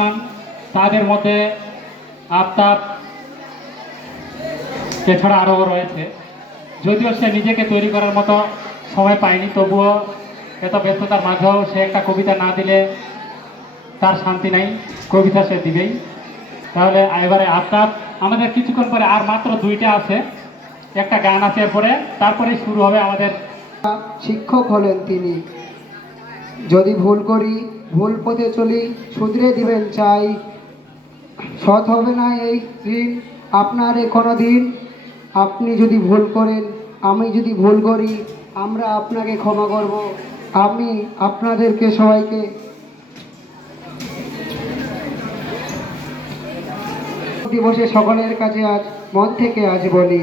খান, তাদের মধ্যে আফতাব এছাড়া আরও রয়েছে। যদিও সে নিজেকে তৈরি করার মতো সময় পায়নি, তবুও এত ব্যস্ততার মাঝেও সে একটা কবিতা না দিলে তার শান্তি নাই, কবিতা সে দিবেই। তাহলে এবারে আফতাব, আমাদের কিছুক্ষণ পরে আর মাত্র 2টা আছে, একটা গান আছে, এরপরে তারপরে শুরু হবে আমাদের। শিক্ষক হলেন তিনি। যদি ভুল করি, ভুল পথে চলি, শুধরে দিবেন চাই। সৎ হবে না এই ঋণ আপনার কোনো দিন। আপনি যদি ভুল করেন, আমি যদি ভুল করি, আমরা আপনাকে ক্ষমা করব। আমি আপনাদেরকে সবাইকে দিবসে সকলের কাছে আজ মন থেকে আজ বলি,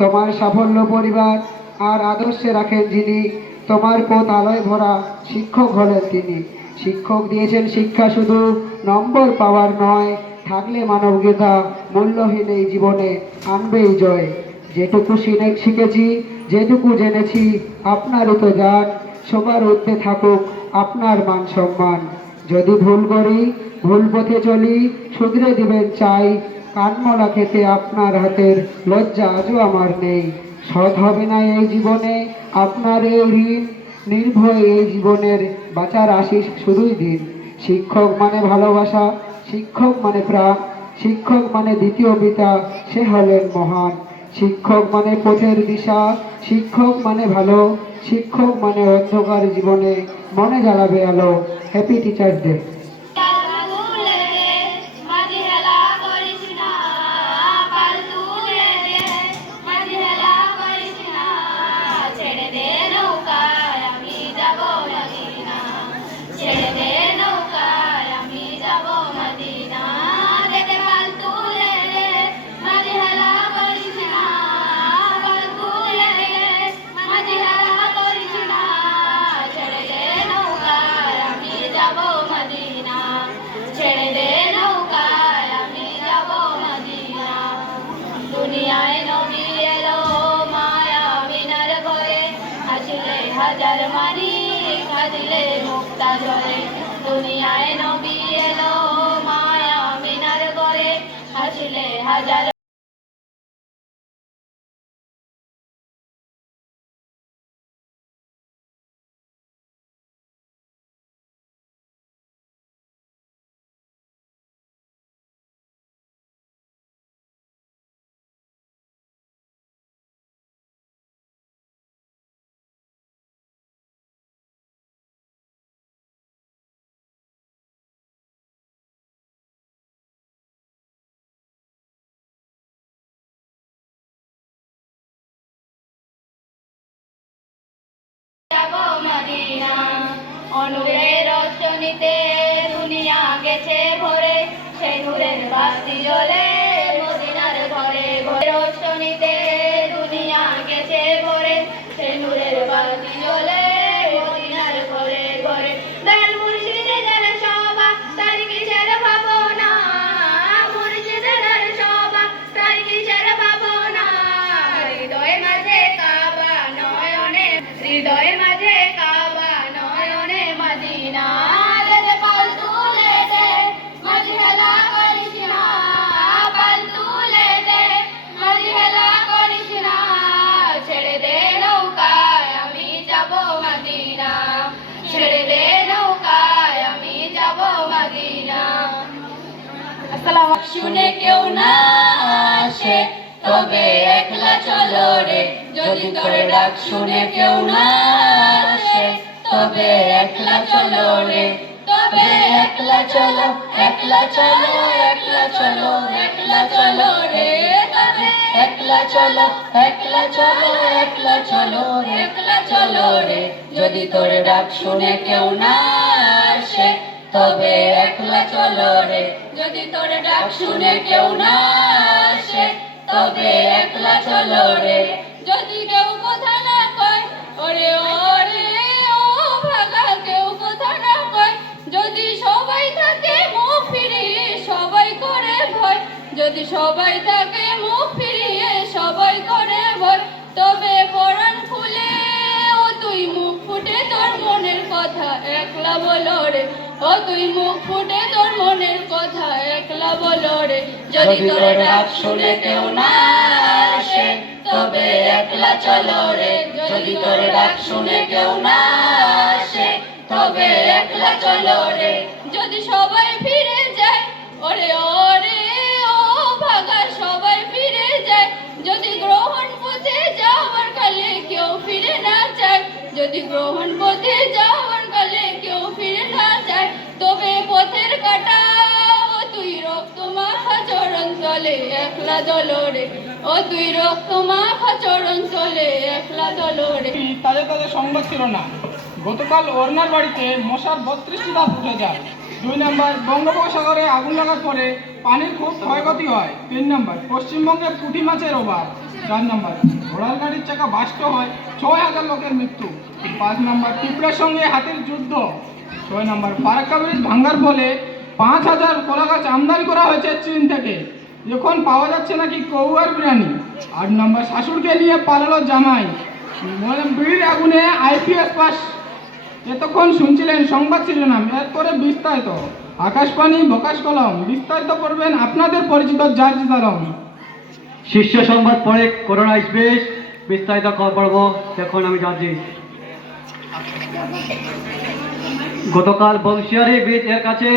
তোমার সাফল্য পরিবার আর আদর্শে রাখেন যিনি। তোমার পথ আলোয় ভরা শিক্ষক হলেন তিনি। শিক্ষক দিয়েছেন শিক্ষা শুধু নম্বর পাওয়ার নয়, থাকলে মানবিকতা মূল্যহীন এই জীবনে আনবেই জয়। যেটুকু শিখেছি, যেটুকু জেনেছি, আপনারই তো জান। সবার ঊর্ধ্বে থাকুক আপনার মান সম্মান। যদি ভুল করি, ভুল পথে চলি, শুধরে দিবেন চাই। কানমলা খেতে আপনার হাতের লজ্জা আজও আমার নেই। সৎ হবে না এই জীবনে আপনার এই ঋণ, নির্ভয় এই জীবনের বাঁচার আশিস শুধুই দিন। শিক্ষক মানে ভালোবাসা, শিক্ষক মানে প্রাণ, শিক্ষক মানে দ্বিতীয় পিতা, সে হলেন মহান। শিক্ষক মানে পথের দিশা, শিক্ষক মানে ভালো, শিক্ষক মানে অন্ধকার জীবনে মনে জ্বালাবে আলো। Happy teachers day. হাজার মানি কাঁদিলে মুক্তা ঝরে, দুনিয়ায় নবী এলো মায়া মিনার করে, হাসিলে হাজার। অনুরের রোশনীতে দুনিয়া গেছে ভরে, সেই নূরের বাতি জ্বলে মদিনার ঘরে ঘরে। রোশনীতে দুনিয়া গেছে ভরে, সেই নূরের বাতি জ্বলে মদিনার ঘরে ঘরে। দয়াল মুর্শিদের সভা তার কিসের ভাবনা, মুর্শিদের সভা তার কিসের ভাবনা। হৃদয় মাঝে কাবা নয়নে, হৃদয় মাঝে কাবা নয়নে মদিনা। রে পাল তুলে দে মাঝি হেলা করিস না, পাল তুলে দে মাঝি হেলা করিস না। ছেড়ে দে নৌকায় আমি যাব মদিনা, ছেড়ে দে নৌকায় আমি যাব মদিনা। আসসালামু আলাইকুম। শুনে কেউ না আসে তবে একলা চলো রে, যদি তোর ডাক শুনে কেউ না আসে তবে একলা চলো রে, তবে একলা চলো, একলা চলো, একলা চলো, একলা চলো রে, তবে একলা চলো, একলা চলো, একলা চলো, একলা চলো রে। যদি তোর ডাক শুনে কেউ না আসে তবে একলা চলো রে, যদি তোর ডাক শুনে কেউ না আসে তবে একলা চলো রে। যদি কেউ কথা না কয় ওরে ওরে ও ভাগা, কেউ কথা না কয়, যদি সবাই থাকে মুখ ফিরিয়ে সবাই করে ভয়, যদি সবাই থাকে মুখ ফিরিয়ে সবাই করে ভয়, তবে পরাণ খুলে ও তুই মুখ ফুটে তোর মনের কথা একলা বলো রে, ও তুই মুখ ফুটে তোর মনের কথা বলো রে যদি তোর ডাক শুনে কেউ না আসে তবে একলা চলো রে যদি তোর ডাক শুনে কেউ না আসে তবে একলা চলো রে যদি সবাই ফিরে যায় ওরে ওরে ও ভাগা সবাই ফিরে যায় যদি গ্রহণ পথে যাওয়ার কালে কেউ ফিরে না যায় যদি গ্রহণ পথে যাওয়ার কালে কেউ ফিরে না যায় তবে পথের কাটা ও তুই রক্ত মাখা চরণ চলে একলা দলরে ও তুই রক্ত মাখা চরণ চলে একলা দলরে তাদের সংবাদ ছিল না। গতকাল অরুণার বাড়িতে মশার 32টি দাঁত উঠে যায়। 2 নম্বর, বঙ্গোপসাগরে আগুন লাগার পরে পানির খুব ক্ষয়ক্ষতি হয়। 3 নম্বর, পশ্চিমবঙ্গে পুঁটি মাছের অভাব। 4 নম্বর, ঘোড়ার গাড়ির চাকা বাষ্ট হয়, 6000 লোকের মৃত্যু। 5 নম্বর, পিঁপড়ার সঙ্গে হাতির যুদ্ধ। 6 নম্বর, ফারাক্কা ব্রিজ ভাঙ্গার ফলে 5000 কলা গাছ আমদানি করা হয়েছে চীন থেকে, এখন পাওয়া যাচ্ছে নাকি কৌয়ার বিরিয়ানি। 8 নম্বর, শাশুড়কে নিয়ে পালালো জামাই, বিড়ির আগুনে IPS পাস। এতক্ষণ শুনছিলেন সংবাদ শিরোনাম, এরপরে বিস্তারিত। আকাশবাণী বকাশ কলম, বিস্তারিত করবেন আপনাদের পরিচিত জার্জ আলম। শীর্ষ সংবাদ পরে করোনা স্পেস বিস্তারিত পর্ব। এখন আমি যাচ্ছি। গতকাল বংশিয়ারি ব্রিজ এর কাছে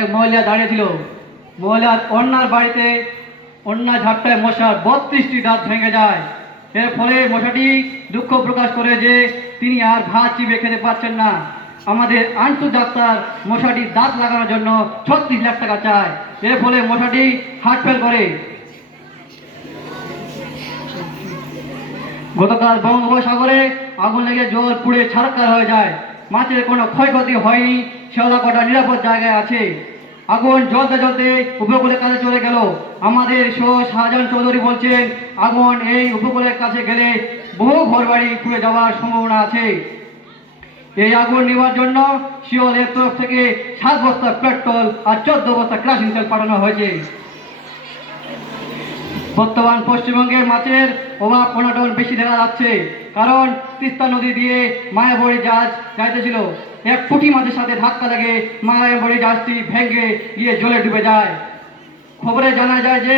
এক মহিলা দাঁড়িয়েছিল। মহিলার অন্যার বাড়িতে অন্যা ঝাপটায় মশার 32টি দাঁত ভেঙে যায়। এর ফলে মশাটি দুঃখ প্রকাশ করে যে তিনি আর ভাত চিবে খেতে পারছেন না। আমাদের আন্টু ডাক্তার মশাটির দাঁত লাগানোর জন্য 36 লাখ টাকা চায়। এর ফলে মশাটি হার্ট ফেল করে। গতকাল বঙ্গোপসাগরে আগুন লেগে জল পুড়ে ছারখার হয়ে যায়। মাছের কোনো ক্ষয়ক্ষতি হয়নি, শেওলাকটা নিরাপদ জায়গায় আছে। আগুন জ্বলতে জ্বলতে উপকূলের কাছে চলে গেল। আমাদের শাহজাহান চৌধুরী বলছেন আগুন এই উপকূলের কাছে গেলে বহু ঘরবাড়ি পুড়ে যাওয়ার সম্ভাবনা আছে। এই আগুন নেওয়ার জন্য শিওলের তরফ থেকে 7 বস্তা পেট্রোল আর 14 বস্তা কেরোসিন তেল পাঠানো হয়েছে। বর্তমান পশ্চিমবঙ্গের মাছের অভাব অনটন বেশি দেখা যাচ্ছে, কারণ তিস্তা নদী দিয়ে মায়াবড়ি জাহাজ যাইতেছিল। এক পুঁটি মাছের সাথে ধাক্কা লেগে মায়াবড়ি জাহাজটি ভেঙে গিয়ে জলে ডুবে যায়। খবরে জানা যায় যে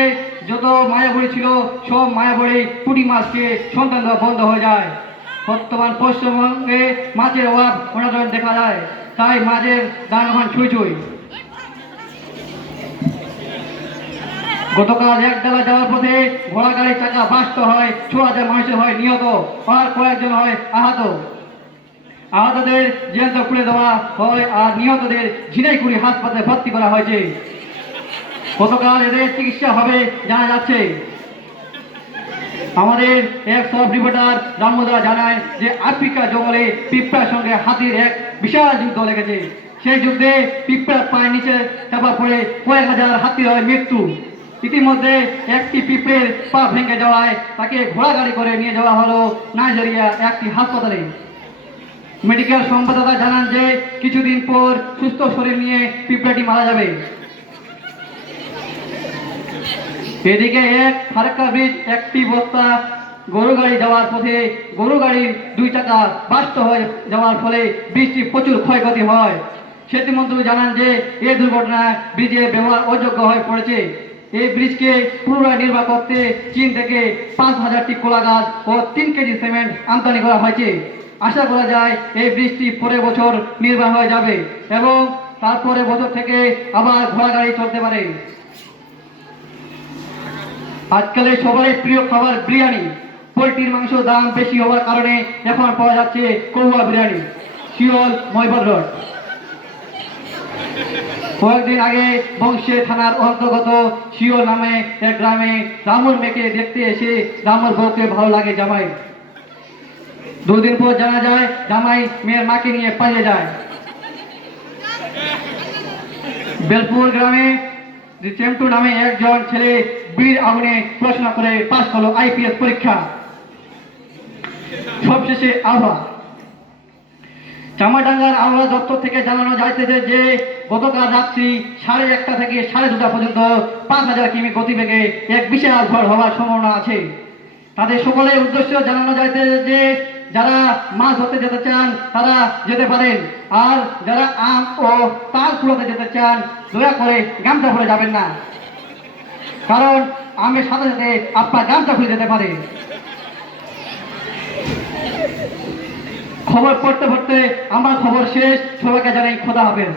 যত মায়াবড়ি ছিল সব মায়াবড়ি পুঁটি মাছকে সন্তান দেওয়া বন্ধ হয়ে যায়। বর্তমান পশ্চিমবঙ্গে মাছের অভাব অনটন দেখা যায়, তাই মাছের দাম এখন ছুঁই ছুঁই। গতকাল এক ডালা যাওয়ার পথে ঘোড়া গাড়ির চাকা বাস্ট হয়, 6000 মানুষের হয় নিহত, আর কয়েকজন হয় আহত। আহতদের জ্যান্ত খুলে দেওয়া হয় আর নিহতদের ঝিনাইগুড়ি হাসপাতালে ভর্তি করা হয়েছে। গতকাল এদের চিকিৎসা হবে জানা যাচ্ছে। আমাদের এক সব রিপোর্টার রামদা জানায় যে আফ্রিকা জঙ্গলে পিঁপড়ার সঙ্গে হাতির এক বিশাল যুদ্ধ লেগেছে। সেই যুদ্ধে পিঁপড়ার পায়ের নিচে চাপা পড়ে কয়েক হাজার হাতির হয় মৃত্যু। ইতিমধ্যে একটি পিঁপড়ের পা ভেঙে যাওয়ায় তাকে ঘোড়া গাড়ি করে নিয়ে যাওয়া হলো নাইজেরিয়া একটি হাসপাতালে। মেডিকেল সংবাদদাতা জানান যে কিছুদিন পর সুস্থ শরীর নিয়ে পিঁপড়াটি মারা যাবে। এদিকে এক ফারাক্কা ব্রিজ একটি বস্তা গরু গাড়ি যাওয়ার পথে গরু গাড়ির 2 চাকা বাস্ট হয়ে যাওয়ার ফলে ব্রিজটি প্রচুর ক্ষয়ক্ষতি হয়। সেতুমন্ত্রী জানান যে এই দুর্ঘটনা ব্রিজের ব্যবহার অযোগ্য হয়ে পড়েছে। এই ব্রিজকে পুনরায় নির্মাণ করতে চীন থেকে 5000টি কলা গাছ ও 3 কেজি সিমেন্ট আমদানি করা হয়েছে। আশা করা যায় এই ব্রিজটি পরের বছর নির্মাণ হয়ে যাবে এবং তারপরে বছর থেকে আবার ঘোড়া গাড়ি চলতে পারে। আজকালের সবারই প্রিয় খাবার বিরিয়ানি। পোলট্রির মাংস দাম বেশি হওয়ার কারণে এখন পাওয়া যাচ্ছে কৌয়া বিরিয়ানি। Seoul ময়বর road. কয়েকদিন আগে বংশে থানার অন্তর্গত শিওল নামে এক গ্রামে রামুর মেয়েকে দেখতে এসে রামুর বউকে ভালো লাগে জামাই। 2 দিন পর জানা যায় জামাই মেয়ের মাকে নিয়ে পালিয়ে যায়। বেলপুর গ্রামে চেমটু নামে একজন ছেলে বীর আগুনে পড়াশোনা করে পাশ করলো IPS পরীক্ষা। সবশেষে আবহাওয়া। চামাডাঙ্গার আবহাওয়া দপ্তর থেকে জানানো যাইতেছে যে গতকাল রাত্রি 1:30 থেকে 2:30 পর্যন্ত 5000 কিমি গতিবেগে এক বিশাল ঝড় হওয়ার সম্ভাবনা আছে। তাদের সকলের উদ্দেশ্য জানানো যাইতেছে যে যারা মাছ ধরতে যেতে চান তারা যেতে পারেন, আর যারা আম ও তাল কুড়াতে যেতে চান দয়া করে গামছা পরে যাবেন না, কারণ আমের সাথে সাথে আপনার গামছা খুলে যেতে পারে। খবর পড়তে পড়তে আমার খবর শেষ, সবাইকে জানাই খোদা হাফেজ।